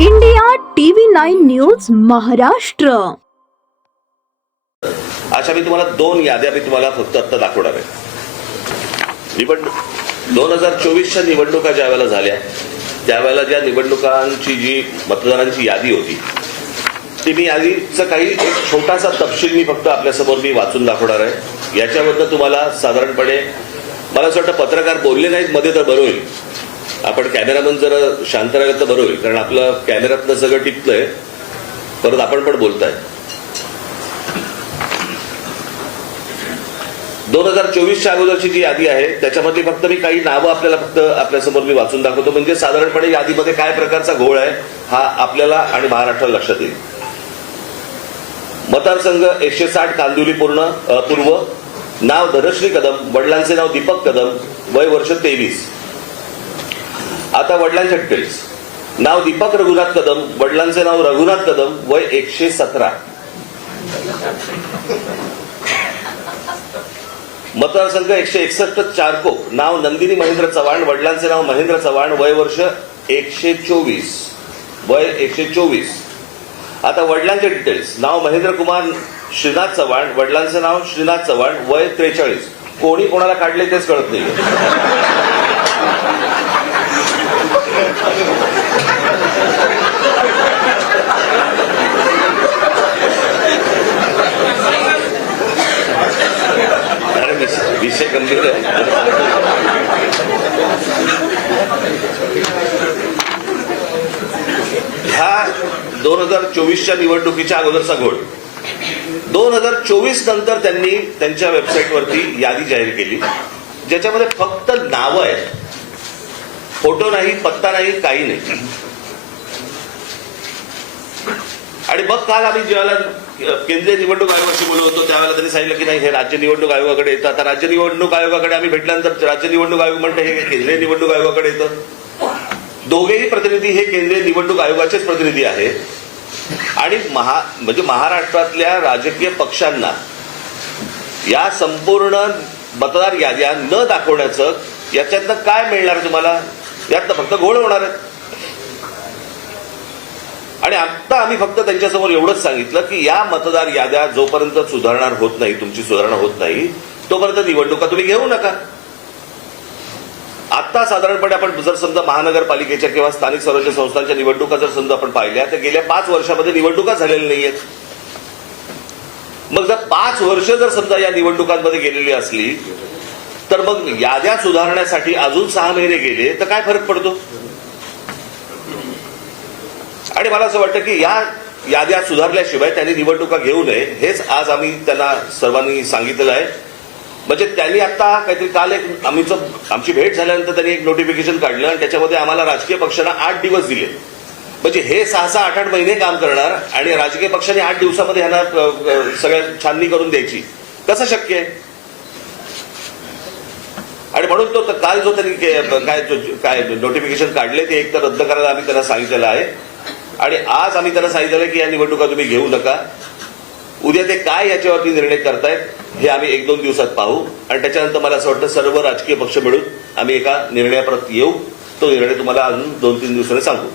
India TV 9 news Maharashtra. अशा मी तुम्हाला दोन याद्या फक्त आता दाखवणार आहे. 2024च्या निवडणुका ज्या वेळेला झाल्या त्यावेळेला ज्या निवडणुकांची जी मतदारांची यादी होती ती मी यादीचा काही एक छोटासा तपशील मी फक्त आपल्यासमोर मी वाचून दाखवणार आहे. याच्याबद्दल तुम्हाला साधारणपणे मला असं वाटतं पत्रकार बोलले नाहीत मध्ये तर बरं होईल. आपण कॅमेरामन जरा शांत राहिलं तर बरं होईल, कारण आपलं कॅमेऱ्यातनं सगळं टिकतंय, परत आपण पण बोलताय. 2024च्या अगोदरची जी यादी आहे त्याच्यामध्ये फक्त मी काही नावं फक्त आपल्यासमोर मी वाचून दाखवतो, म्हणजे साधारणपणे यादीमध्ये काय प्रकारचा घोळ आहे हा आपल्याला आणि महाराष्ट्राला लक्षात येईल. मतदारसंघ 160 कांदिवली पूर्व, नाव धनश्री कदम, वडिलांचे नाव दीपक कदम, वय वर्ष 23. आता वडिलांचे डिटेल्स. नाव दीपक रघुनाथ कदम, वडिलांचे नाव रघुनाथ कदम, वय 117. मतदारसंघ 161 चारकोप, नाव नंदिनी महेंद्र चव्हाण, वडिलांचे नाव महेंद्र चव्हाण, वय वर्ष 124, वय 124. आता वडिलांचे डिटेल्स. नाव महेंद्र कुमार श्रीनाथ चव्हाण, वडिलांचे नाव श्रीनाथ चव्हाण, वय 43. कोणी कोणाला काढले तेच कळत नाही. विषय गंभीर आहे. ह्या 2024च्या निवडणुकीच्या अगोदरचा घोळ. 2024 नंतर त्यांनी त्यांच्या वेबसाईटवरती यादी जाहीर केली ज्याच्यामध्ये फक्त नावं आहेत, फोटो नाही, पत्ता नाही, काही नाही. आणि मग काल आम्ही ज्यावेळेला केंद्रीय निवडणूक आयोगाशी बोलत होतो त्यावेळेला त्यांनी सांगितलं की नाही हे राज्य निवडणूक आयोगाकडे येतं. आता राज्य निवडणूक आयोगाकडे आम्ही भेटल्यानंतर राज्य निवडणूक आयोग म्हणते हे केंद्रीय निवडणूक आयोगाकडे येतं. दोघेही प्रतिनिधी हे केंद्रीय निवडणूक आयोगाचेच प्रतिनिधी आहेत. आणि म्हणजे महाराष्ट्रातल्या राजकीय पक्षांना या संपूर्ण मतदार याद्या न दाखवण्याचं याच्यातनं काय मिळणार तुम्हाला? यातनं फक्त घोळ होणार आहेत. आणि आता आम्ही फक्त त्यांच्यासमोर एवढंच सांगितलं की या मतदार याद्या जोपर्यंत सुधारणा होत नाही, तुमची सुधारणा होत नाही, तोपर्यंत निवडणुका तुम्ही घेऊ नका. आता साधारणपणे आपण जर समजा महानगरपालिकेच्या किंवा स्थानिक स्वराज्य संस्थांच्या निवडणुका जर समजा आपण पाहिल्या तर गेल्या 5 वर्षामध्ये निवडणुका झालेल्या नाहीयेत. मग जर 5 वर्ष जर समजा या निवडणुकांमध्ये गेलेली असली तर मग याद्या सुधारण्यासाठी अजून 6 महिने गेले तर काय फरक पडतो? आणि मला असं वाटतं की या याद्या सुधारल्याशिवाय त्यांनी निवडणुका घेऊ नये हेच आज आम्ही त्यांना सर्वांनी सांगितलेलं आहे. म्हणजे त्यांनी आता काहीतरी काल आमची भेट झाल्यानंतर त्यांनी एक नोटिफिकेशन काढलं आणि त्याच्यामध्ये आम्हाला राजकीय पक्षांना 8 दिवस दिले. म्हणजे हे 6-6, 8-8 महिने काम करणार आणि राजकीय पक्षांनी 8 दिवसामध्ये ह्यांना सगळ्या छाननी करून द्यायची, कसं शक्य आहे? आणि म्हणून तो काल जो त्यांनी काय नोटिफिकेशन काढले ते एक तर रद्द करायला आम्ही त्यांना सांगितलेलं आहे. आणि आज आम्ही त्यांना सांगितलेलं की या निवडणुका तुम्ही घेऊ नका. उद्या ते काय याच्यावरती निर्णय करतायत हे आम्ही 1-2 दिवसात पाहू आणि त्याच्यानंतर मला असं वाटतं सर्व राजकीय पक्ष मिळून आम्ही एका निर्णयापर्यंत येऊ. तो निर्णय तुम्हाला अजून 2-3 दिवसांनी सांगू.